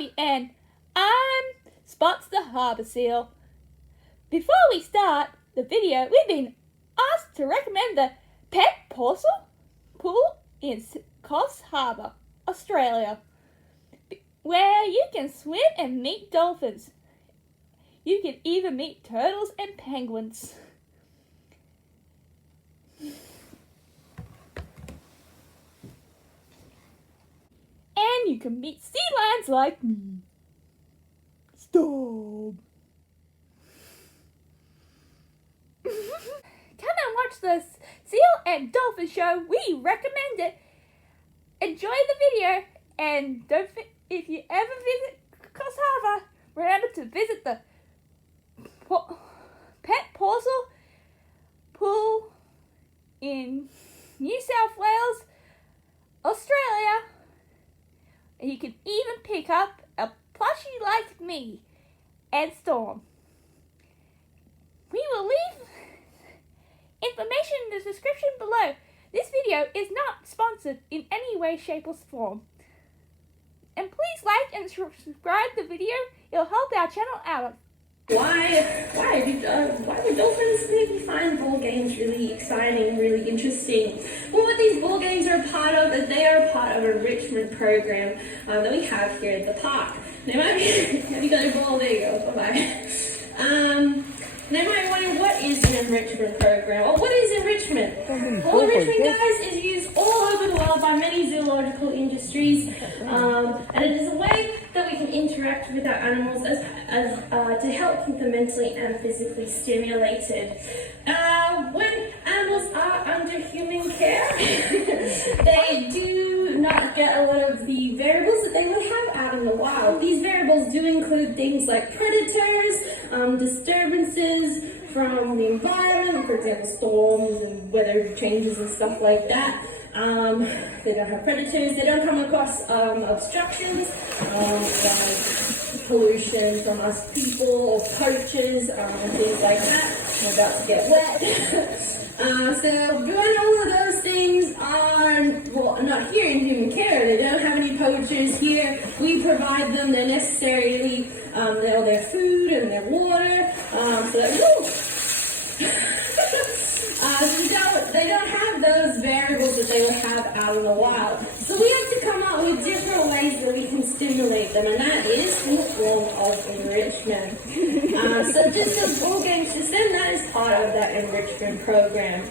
Bobby and I'm Spots the Harbour Seal. Before we start the video, we've been asked to recommend the Pet Porpoise Pool in Coffs Harbor, Australia, where you can swim and meet dolphins. You can even meet turtles and penguins. And you can meet sea lions like me. Stop. Come and watch the Seal and Dolphin show. We recommend it. Enjoy the video, and if you ever visit Coffs Harbor, remember to visit the Pet Porpoise Pool in New South Wales, Australia. And you can even pick up a plushie like me and Storm. We will leave information in the description below. This video is not sponsored in any way, shape or form. And please like and subscribe the video. It'll help our channel out. Why would dolphins maybe find ball games really exciting, really interesting? Well, what these ball games are a part of is they are a part of an enrichment program that we have here at the park. They might be, have you got a ball? There you go, bye-bye. They might be wondering, what is an enrichment program? Or what is enrichment? Well, enrichment, guys, is used all over the world by many zoological industries, and it is a way that we can interact with our animals to help keep them mentally and physically stimulated. When animals are under human care, they do not get a lot of the variables that they would have out in the wild. These variables do include things like predators, disturbances from the environment, for example, storms and weather changes and stuff like that. They don't have predators, they don't come across obstructions, like pollution from us people or poachers, and things like that. We're about to get wet. So when all of those things are, well, not here in human care, they don't have any poachers here, we provide them their necessarily, their food and their water, they don't have those variables that they would have out in the wild. So we have to come up with different ways that we can stimulate them, and that is in the form of enrichment. So just as ball game system, that is part of that enrichment program.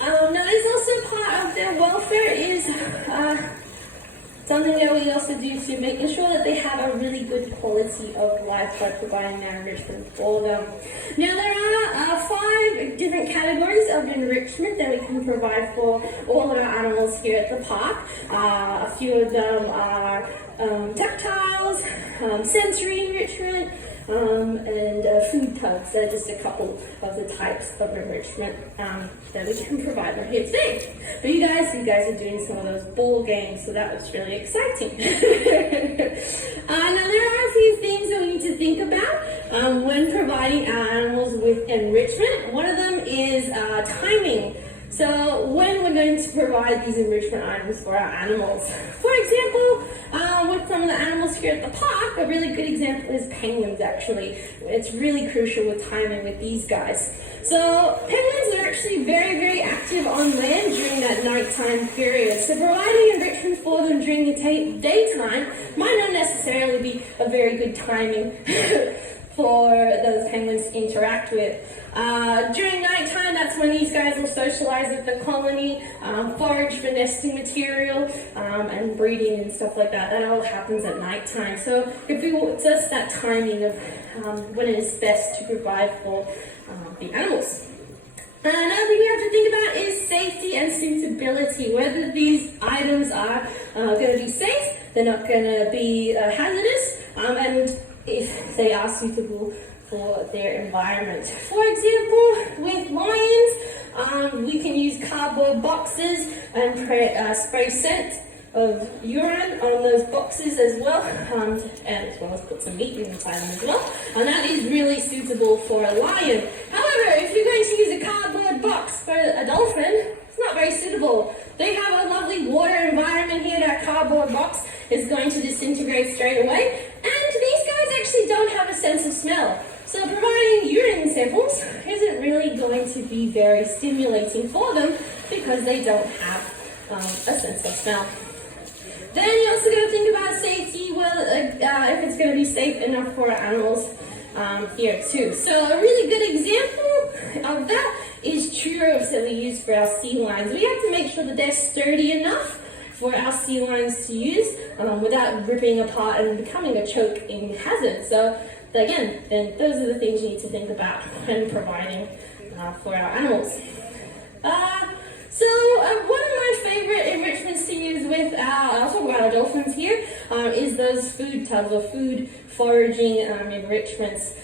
Now it's also part of their welfare is something that we also do to make sure that they have a really good quality of life by providing that enrichment for them. Now there are 5 different categories of enrichment that we can provide for all of our animals here at the park. A few of them are tactiles, sensory enrichment, and food tubs. They're just a couple of the types of enrichment that we can provide them here today. But you guys are doing some of those ball games, so that was really exciting. Now there are a few things that we need to think about when providing our animals with enrichment. One of them is timing. So when we're going to provide these enrichment items for our animals. For example, with some of the animals here at the park, a really good example is penguins actually. It's really crucial with timing with these guys. So penguins are actually very, very active on land during that nighttime period. So providing enrichment for them during the daytime might not necessarily be a very good timing for those penguins to interact with. During nighttime, that's when these guys will socialize with the colony, forage for nesting material, and breeding and stuff like that. That all happens at nighttime. So it's just that timing of when it is best to provide for the animals. Another thing we have to think about is safety and suitability. Whether these items are going to be safe, they're not going to be hazardous, and if they are suitable for their environment. For example, with lions, we can use cardboard boxes and spray scent of urine on those boxes as well, and as well as put some meat inside them as well, and that is really suitable for a lion. However, if you're going to use a cardboard box for a dolphin, it's not very suitable. They have a lovely water environment here in our cardboard box, is going to disintegrate straight away. And these guys actually don't have a sense of smell. So providing urine samples isn't really going to be very stimulating for them because they don't have a sense of smell. Then you also got to think about safety, if it's going to be safe enough for our animals here too. So a really good example of that is churros that we use for our sea lions. We have to make sure that they're sturdy enough for our sea lions to use without ripping apart and becoming a choking hazard. So again, then those are the things you need to think about when providing for our animals. So one of my favorite enrichments to use with I'll talk about our dolphins here, is those food tubs or food foraging enrichments.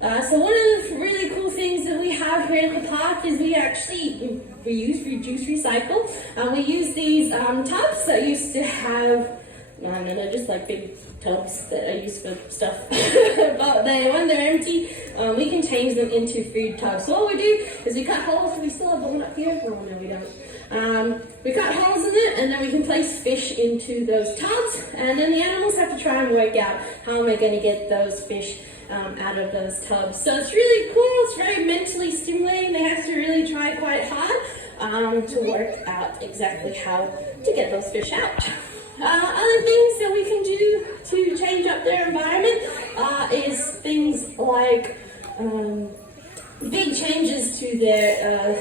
So one of the really cool things that we have here in the park is we actually reuse, reduce, recycle. We use these tubs that used to have, they're just like big tubs that are used for stuff. But when they're empty, we can change them into food tubs. So what we do is we cut holes. We still have one up here. Oh no, we don't. We cut holes in it, and then we can place fish into those tubs. And then the animals have to try and work out how am I going to get those fish out of those tubs. So it's really cool. It's very mentally stimulating. They have to really try quite hard to work out exactly how to get those fish out. Other things that we can do to change up their environment is things like big changes to their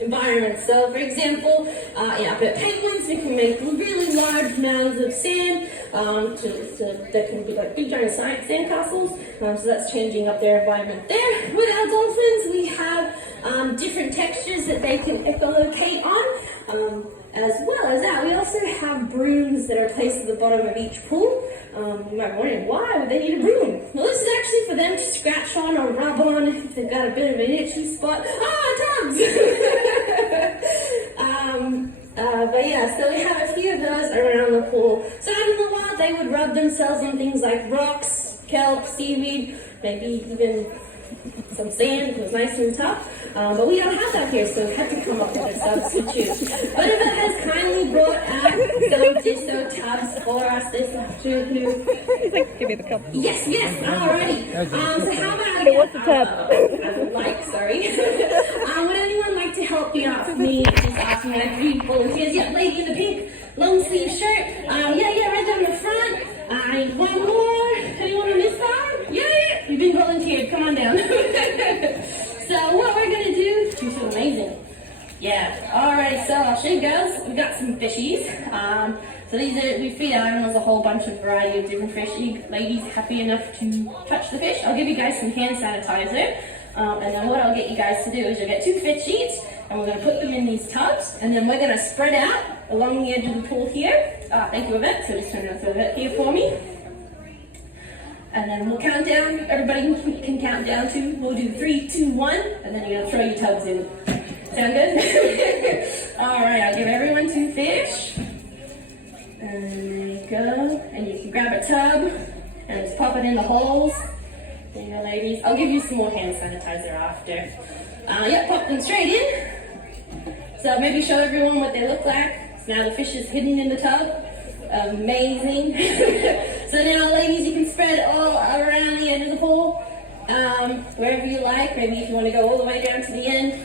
environment. So, for example, up at penguins, we can make really large mounds of sand that can be like big giant sand castles. So that's changing up their environment there. With our dolphins, we have different textures that they can echolocate on. As well as that, we also have brooms that are placed at the bottom of each pool. You might be wondering, why would they need a broom? Well, this is actually for them to scratch on or rub on if they've got a bit of an itchy spot. Tubs! But yeah, so we have a few of those around the pool. So out in the wild, they would rub themselves on things like rocks, kelp, seaweed, maybe even some sand. It was nice and tough. But we don't have that here, so we had to come up with a substitute. Oliver has kindly brought out some Disso tubs for us this afternoon. He's like, give me the cup. Yes, alrighty. So how about Okay, what's the tub? I would like, sorry. Would anyone like to help me out for me this afternoon? Like 3 volunteers. Yeah, lady in the pink long sleeve shirt. Yeah, right down the front. One more. Anyone on this side? Yeah. You've been volunteered. Come on down. So what we're gonna do, you feel amazing. Yeah, alright, so I'll show you guys. We've got some fishies. So we feed our animals a whole bunch of variety of different fish. You ladies happy enough to touch the fish? I'll give you guys some hand sanitizer. And then what I'll get you guys to do is you'll get 2 fit sheets, and we're gonna put them in these tubs, and then we're gonna spread out along the edge of the pool here. Thank you, Yvette. So just turn around to Yvette here for me. And then we'll count down. Everybody can count down to. We'll do 3, 2, 1, and then you're gonna throw your tubs in. Sound good? All right. I'll give everyone 2 fish. And there you go. And you can grab a tub and just pop it in the holes. There you go, ladies. I'll give you some more hand sanitizer after. Pop them straight in. So maybe show everyone what they look like. So now the fish is hidden in the tub. Amazing. So now, ladies, you can spread it all around the edge of the pool, wherever you like. Maybe if you want to go all the way down to the end,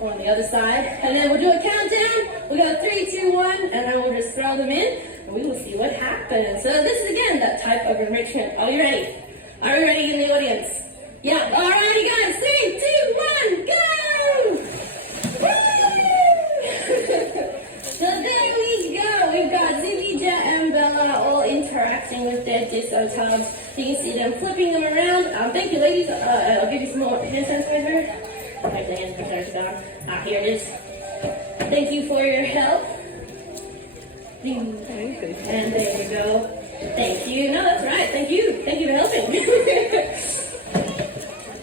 or on the other side. And then we'll do a countdown. We'll go 3, 2, 1, and then we'll just throw them in, and we will see what happens. So this is, again, that type of enrichment. Are you ready? Are we ready in the audience? Yeah. All righty, guys. 3, 2, 1, go! So there we go. We've got Zibby, Jet, and Bella all interacting with their Disso tubs. You can see them flipping them around. Thank you, ladies. I'll give you some more hand sanitizer. There's the hand sanitizer. Here it is. Thank you for your help. And there you go. Thank you. No, that's right. Thank you. Thank you for helping.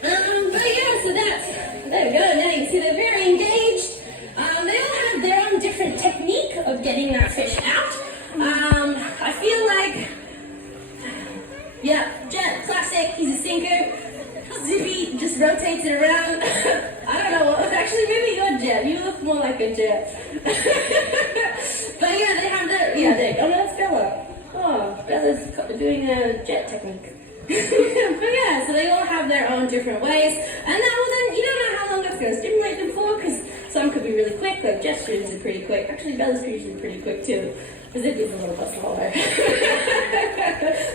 But yeah, so there we go. Now you can see they're very engaged. They all have their own different technique of getting that fish out. I feel like, Jet, classic, he's a sinker. Zippy just rotates it around. I don't know, actually maybe you're Jet. You look more like a Jet. But yeah, they have their, there you go. Oh no, that's Bella. Bella's doing a jet technique. But yeah, so they all have their own different ways, and that will then, you don't know how long that's going to stimulate them for, because some could be really quick, like Jeff's usually pretty quick. Actually, Bella's usually pretty quick too, because Zippy's a little bit slower.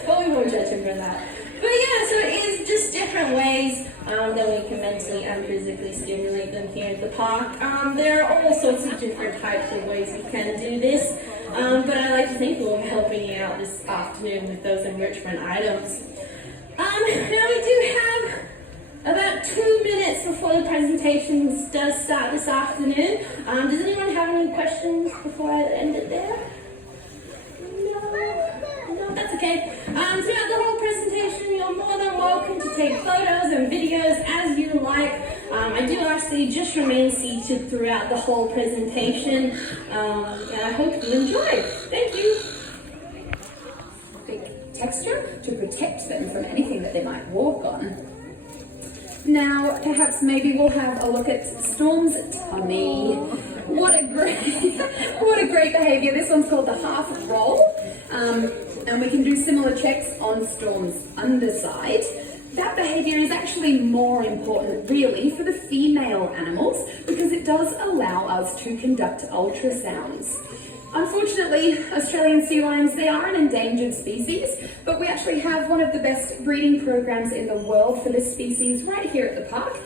But we won't judge him for that. But yeah, so it is just different ways that we can mentally and physically stimulate them here at the park. There are all sorts of different types of ways we can do this, but I like to think we'll be helping you out this afternoon with those enrichment items. Now we do have about 2 minutes before the presentation does start this afternoon. Does anyone have any questions before I end it there? No, that's okay. Throughout the whole presentation, you're more than welcome to take photos and videos as you like. I do ask that you just remain seated throughout the whole presentation, and I hope you enjoy. Thank you. Texture to protect them from anything that they might walk on. Now, perhaps maybe we'll have a look at Storm's tummy. What a great behaviour. This one's called the half roll, and we can do similar checks on Storm's underside. That behaviour is actually more important, really, for the female animals because it does allow us to conduct ultrasounds. Unfortunately, Australian sea lions, they are an endangered species, but we actually have one of the best breeding programs in the world for this species right here at the park.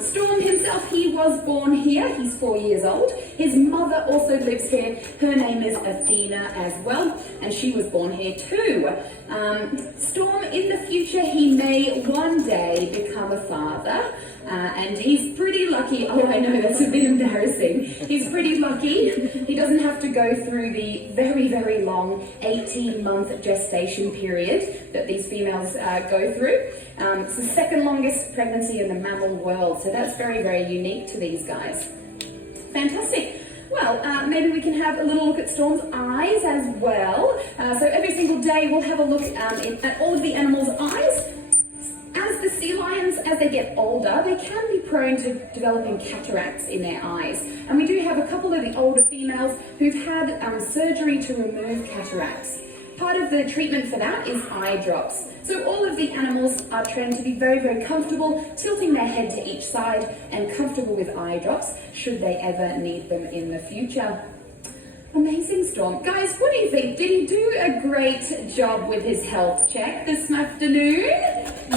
Storm himself, he was born here. He's 4 years old. His mother also lives here. Her name is Athena as well, and she was born here too. Storm, in the future, he may one day become a father. And he's pretty lucky. Oh, I know, that's a bit embarrassing. He's pretty lucky. He doesn't have to go through the very, very long 18-month gestation period that these females go through. It's the second longest pregnancy in the mammal world, so that's very, very unique to these guys. Fantastic. Well, maybe we can have a little look at Storm's eyes as well. So every single day we'll have a look at all of the animals' eyes. As the sea lions, as they get older, they can be prone to developing cataracts in their eyes. And we do have a couple of the older females who've had surgery to remove cataracts. Part of the treatment for that is eye drops. So all of the animals are trained to be very, very comfortable, tilting their head to each side and comfortable with eye drops should they ever need them in the future. Amazing, Storm. Guys, what do you think? Did he do a great job with his health check this afternoon?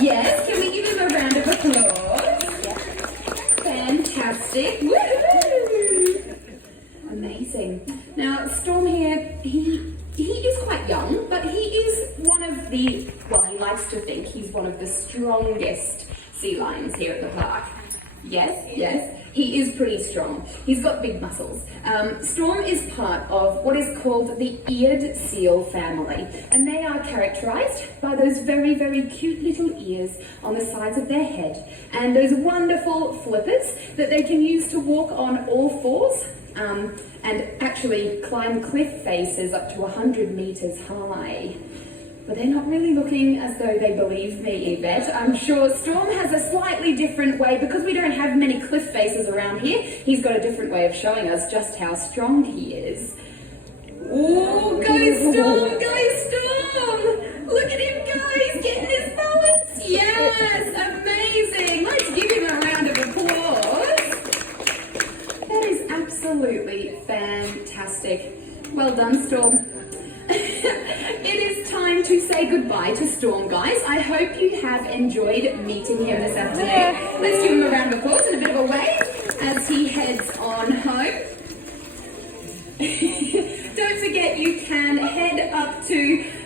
Yes, can we give him a round of applause? Yeah. Fantastic. Woohoo! Amazing. Now, Storm here, he is quite young, but he is one of the, well, he likes to think he's one of the strongest sea lions here at the park. Yes. He is pretty strong. He's got big muscles. Storm is part of what is called the eared seal family, and they are characterized by those very, very cute little ears on the sides of their head, and those wonderful flippers that they can use to walk on all fours, and actually climb cliff faces up to 100 meters high. But they're not really looking as though they believe me, Yvette. I'm sure Storm has a slightly different way, because we don't have many cliff faces around here. He's got a different way of showing us just how strong he is. Ooh, go Storm, go Storm! Look at him go, he's getting his balance. Yes, amazing. Let's give him a round of applause. That is absolutely fantastic. Well done, Storm. It is time to say goodbye to Storm, guys. I hope you have enjoyed meeting him this afternoon. Let's give him a round of applause and a bit of a wave as he heads on home. Don't forget, you can head up to,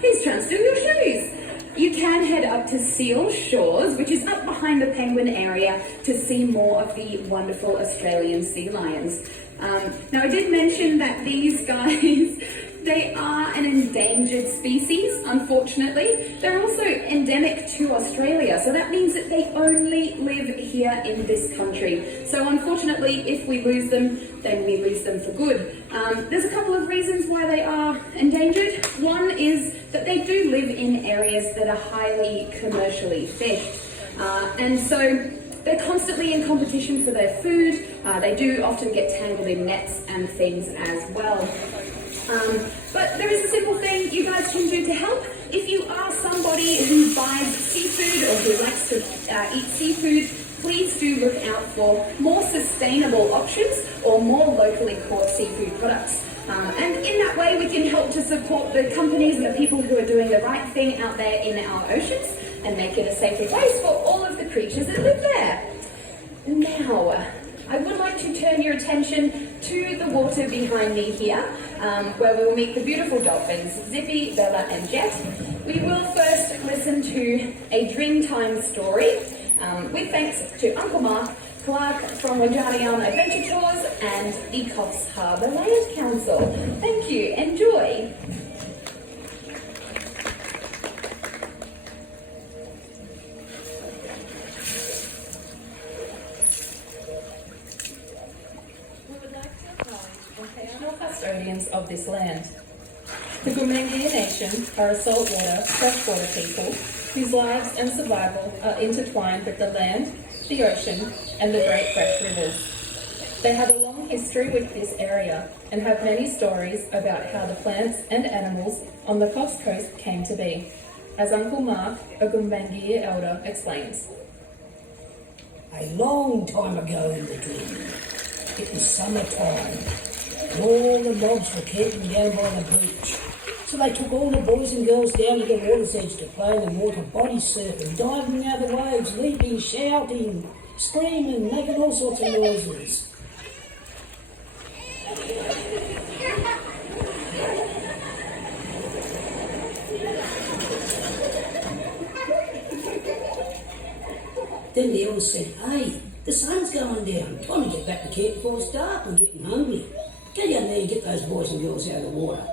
he's trying to steal your shoes. You can head up to Seal Shores, which is up behind the penguin area, to see more of the wonderful Australian sea lions. Now, I did mention that these guys, they are an endangered species, unfortunately. They're also endemic to Australia, so that means that they only live here in this country. So unfortunately, if we lose them, then we lose them for good. There's a couple of reasons why they are endangered. One is that they do live in areas that are highly commercially fished. And so they're constantly in competition for their food. They do often get tangled in nets and things as well. But there is a simple thing you guys can do to help. If you are somebody who buys seafood or who likes to eat seafood, please do look out for more sustainable options or more locally caught seafood products. And in that way, we can help to support the companies and the people who are doing the right thing out there in our oceans and make it a safer place for all of the creatures that live there. Now, I would like to turn your attention to the water behind me here, where we will meet the beautiful dolphins, Zippy, Bella and Jet. We will first listen to a Dreamtime story, with thanks to Uncle Mark Clark from Wajariana Adventure Tours and the Coffs Harbor Land Council. Thank you. Enjoy. We would like to acknowledge the traditional custodians of this land. The Gurmangia Nation are a saltwater, freshwater people whose lives and survival are intertwined with the land, the ocean, and the great fresh rivers. They have a long history with this area and have many stories about how the plants and animals on the Coffs Coast came to be, as Uncle Mark, a Gurmangia elder, explains. A long time ago in the dream, it was summertime, and all the dogs were camping down by the beach. So they took all the boys and girls down to the water's edge to play in the water, body surfing, diving out the waves, leaping, shouting, screaming, making all sorts of noises. Then the elders said, "Hey, the sun's going down. Time to get back to camp before it's dark. We're getting hungry. Go down there and get those boys and girls out of the water."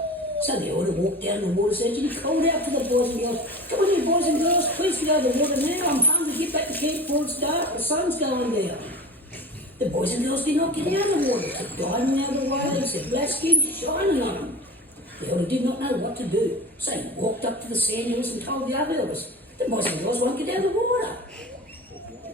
So the elder walked down the water's edge and he called out to the boys and girls, "Come on here, boys and girls, please get out of the water now. I'm hungry. Get back to camp before it's dark. The sun's going down." The boys and girls did not get out of the water. They kept diving out of the waves, their black skins shining on them. The elder did not know what to do, so he walked up to the sand hills and told the other elders, "The boys and girls won't get out of the water."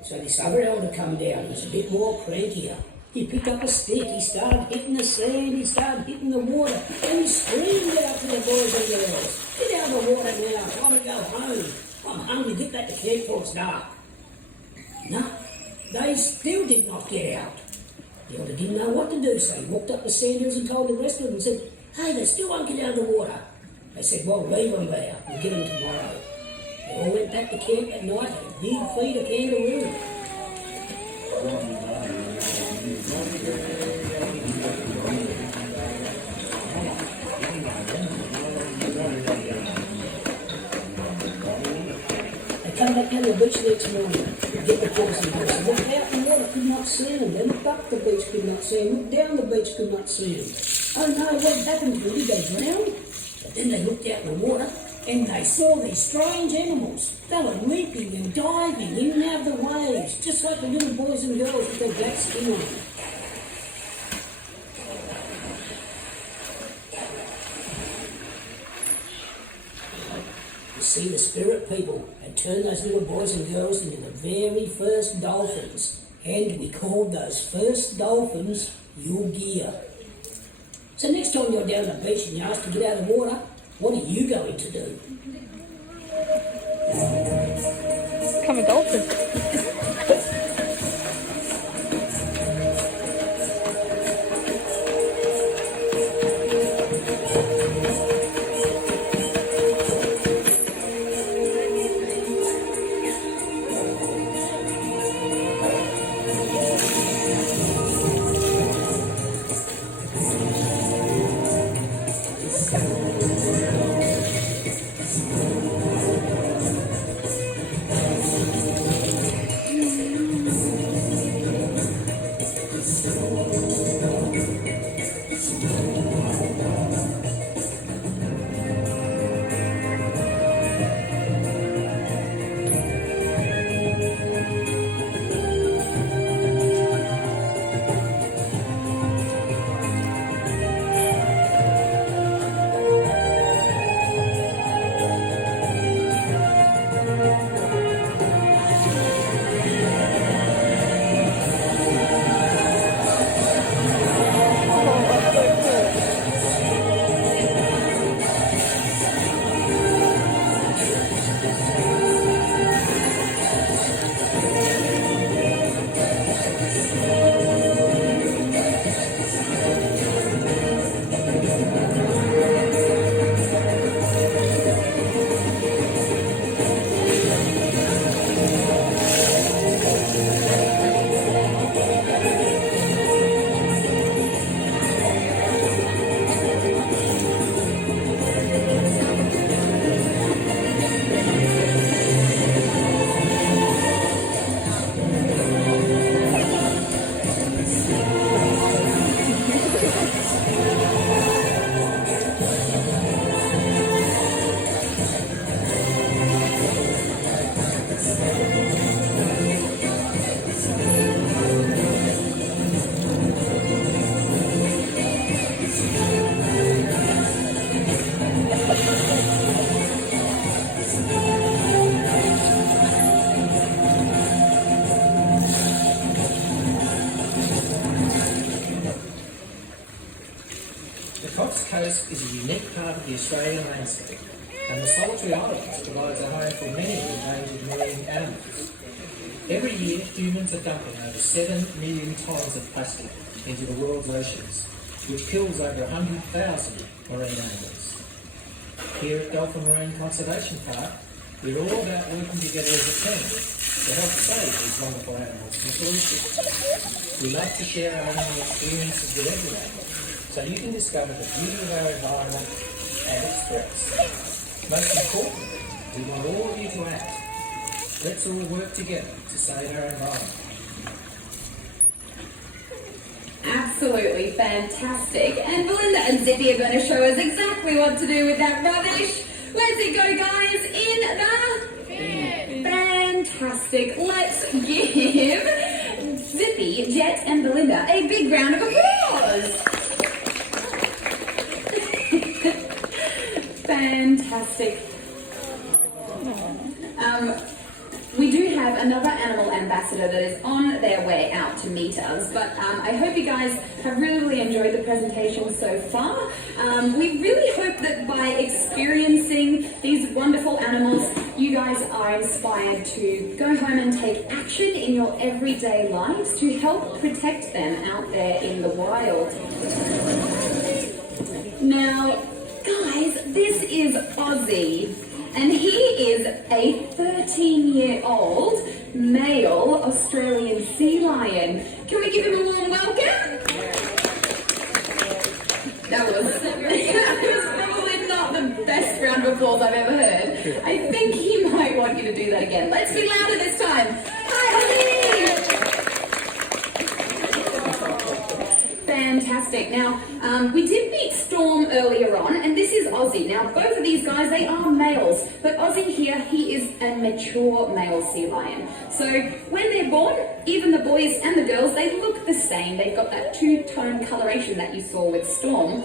So this other elder come down. He's a bit more crankier. He picked up a stick, he started hitting the sand, he started hitting the water, and he screamed out to the boys and girls, "Get out of the water now, time to go home. I'm hungry, get back to camp before it's dark." No, they still did not get out. The elder didn't know what to do, so he walked up the sand hills and told the rest of them and said, "Hey, they still won't get out of the water." They said, "Well, leave them there, we'll get them tomorrow." They all went back to camp at night and a big feed of kangaroo. Come back down the beach the next morning, get the boys and girls. Looked out the water, could not see them. They looked up the beach, could not see them. Looked down the beach, could not see them. Oh no, what happened to them? Did they drown? But then they looked out in the water and they saw these strange animals. They were leaping and diving in and out of the waves, just like the little boys and girls with their black skin on. See, the spirit people had turned those little boys and girls into the very first dolphins, and we called those first dolphins Yugia. So next time you're down the beach and you're asked to get out of the water, what are you going to do? Become a dolphin. coast is a unique part of the Australian landscape, and the solitary islands provides a home for many endangered marine animals. Every year, humans are dumping over 7 million tonnes of plastic into the world's oceans, which kills over 100,000 marine animals. Here at Dolphin Marine Conservation Park, we're all about working together as a team to help save these wonderful animals from pollution. We love to share our animal experiences with everyone, so you can discover the beauty of our environment and its threats. Most importantly, we want all of you to act. Let's all work together to save our environment. Absolutely fantastic. And Belinda and Zippy are going to show us exactly what to do with that rubbish. Where's it go, guys? In the bin. Fantastic. Let's give Zippy, Jet and Belinda a big round of applause. Fantastic. We do have another animal ambassador that is on their way out to meet us, but I hope you guys have really enjoyed the presentation so far. We really hope that by experiencing these wonderful animals, you guys are inspired to go home and take action in your everyday lives to help protect them out there in the wild. Now, guys, this is Aussie. And he is a 13-year-old male Australian sea lion. Can we give him a warm welcome? That was probably not the best round of applause I've ever heard. I think he might want you to do that again. Let's be louder this time. Hi, Aussie! Fantastic. Now, we did meet Storm earlier on, and this is Aussie. Now, both of these guys, they are males, but Aussie here, he is a mature male sea lion. So, when they're born, even the boys and the girls, they look the same. They've got that two-tone coloration that you saw with Storm.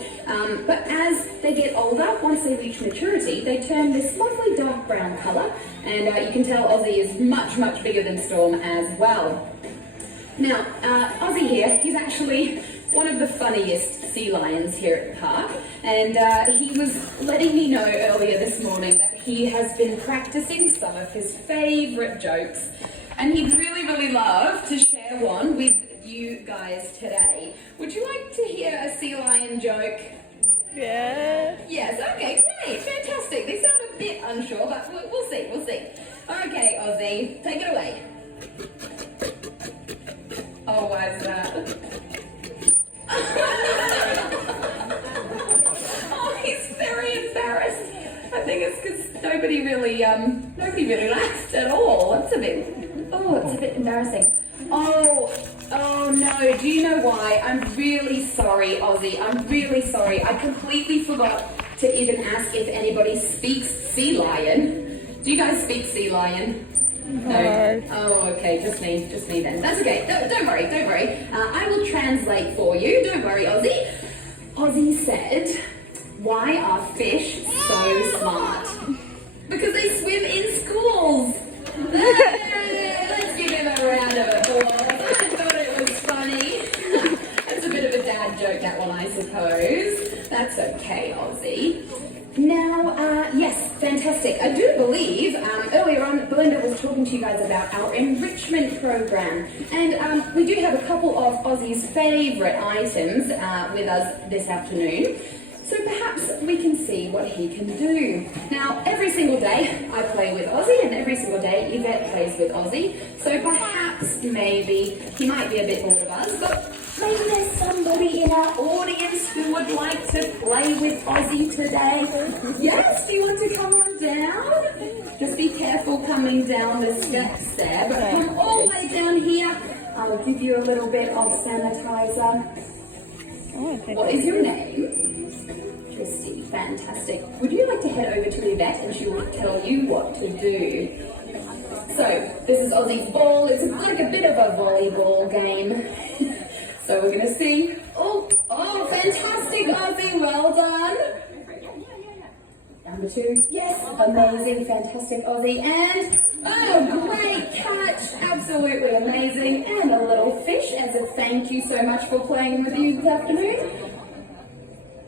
But as they get older, once they reach maturity, they turn this lovely dark brown colour, and you can tell Aussie is much, much bigger than Storm as well. Now, Aussie here, he's actually one of the funniest sea lions here at the park, and he was letting me know earlier this morning that he has been practicing some of his favourite jokes, and he'd really, really love to share one with you guys today. Would you like to hear a sea lion joke? Yeah. Yes, okay, great, fantastic. They sound a bit unsure, but we'll see. Okay, Aussie, take it away. Oh, why's that? Oh, he's very embarrassed. I think it's because nobody really laughed at all. It's a bit embarrassing. Oh no, do you know why? I'm really sorry, Aussie. I'm really sorry. I completely forgot to even ask if anybody speaks sea lion. Do you guys speak sea lion? No. Oh, okay, just me then. That's okay. Don't worry. I will translate for you. Don't worry, Aussie. Aussie said, "Why are fish so smart?" Because they swim in schools. Let's give him a round of applause. I thought it was funny. That's a bit of a dad joke, that one, I suppose. That's okay, Aussie. Now, yes, fantastic. I do believe earlier on Belinda was talking to you guys about our enrichment program, and we do have a couple of Aussie's favourite items with us this afternoon. So perhaps we can see what he can do. Now, every single day I play with Aussie, and every single day Yvette plays with Aussie. So perhaps, maybe, he might be a bit bored of us, but maybe there's somebody in our audience who would like to play with Aussie today. Yes, do you want to come on down? Just be careful coming down the steps there, but come all the way down here. I'll give you a little bit of sanitizer. What is your name? Christy, fantastic. Would you like to head over to Yvette and she will tell you what to do? So, this is Aussie's ball. It's like a bit of a volleyball game. So we're going to see. Oh, fantastic, Aussie. Well done. Number 2. Yes, amazing, fantastic, Aussie. And, great catch. Absolutely amazing. And a little fish as a thank you so much for playing with you this afternoon.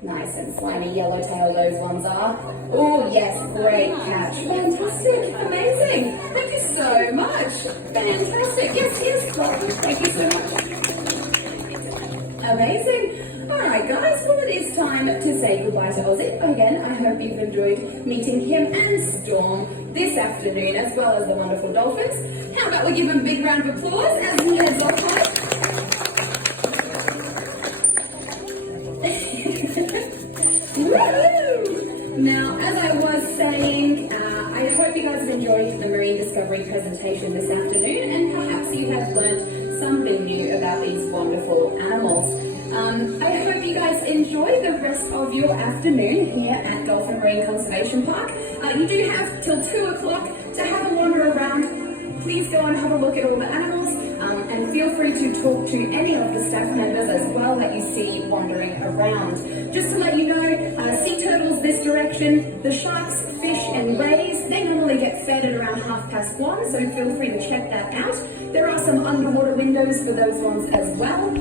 Nice and slimy yellowtail those ones are. Oh yes, great catch. Fantastic, amazing. Thank you so much. Fantastic. Yes, Dolphin. Thank you so much. Amazing. Alright guys, well it is time to say goodbye to Aussie. Again, I hope you've enjoyed meeting him and Storm this afternoon, as well as the wonderful dolphins. How about we give him a big round of applause as he heads off home? Now, as I was saying, I hope you guys have enjoyed the Marine Discovery presentation this afternoon, and perhaps you have learned something new about these wonderful animals. I hope you guys enjoy the rest of your afternoon here at Dolphin Marine Conservation Park. You do have till 2 o'clock to have a wander around. Please go and have a look at all the animals, and feel free to talk to any of the staff members as well that you see wandering around. Just to let you know, sea turtles this direction, the sharks, fish and rays, they normally get fed at around 1:30, so feel free to check that out. There are some underwater windows for those ones as well.